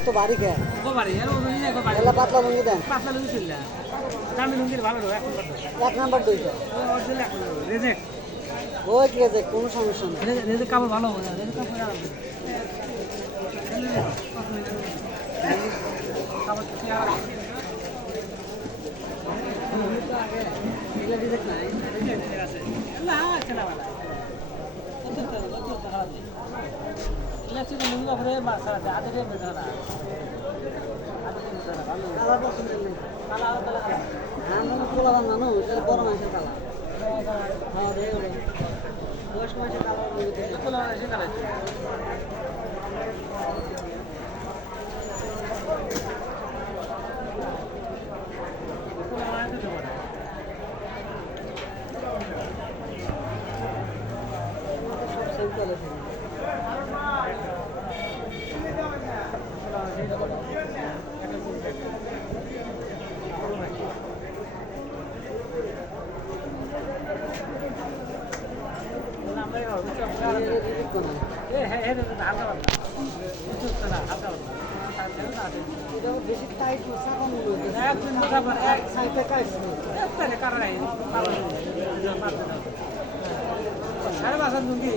এত ভারী কে বাড়ি আর ওই নিয়ে বাড়ি এলা পাতলা লুঙ্গি দেন পাতলা লুঙ্গি ছিল দামি লুঙ্গির ভালো এক নম্বর এক নাম্বার দুইটা অরিজিনাল এক নম্বর রেজেক্ট ওই ঠিক আছে কোনো সমস্যা নেই রেজেক্ট কাপড় ভালো হবে না রেজেক্ট কাপড় কাপড় কি আর এগুলা রিজেক্ট নাই আছে না আছে না বাবা এটা ছিল লুঙ্গি কাপড়ে বাসা আছে আদে রে বেদনা কালার পছন্দ নেই কালা কালা আমরা পোলা বানানো তাহলে বড় মাংসের কালার হ্যাঁ রে ওরে বয়স্ক মাংসের কালার লুঙ্গি দেয় কালা আছে কালা সব সেম চলে রিজেক্ট করে এটা বেশি টাইট চাকা মনে হচ্ছে এক সাইডে কাটছে সাড়ে 5 লুঙ্গি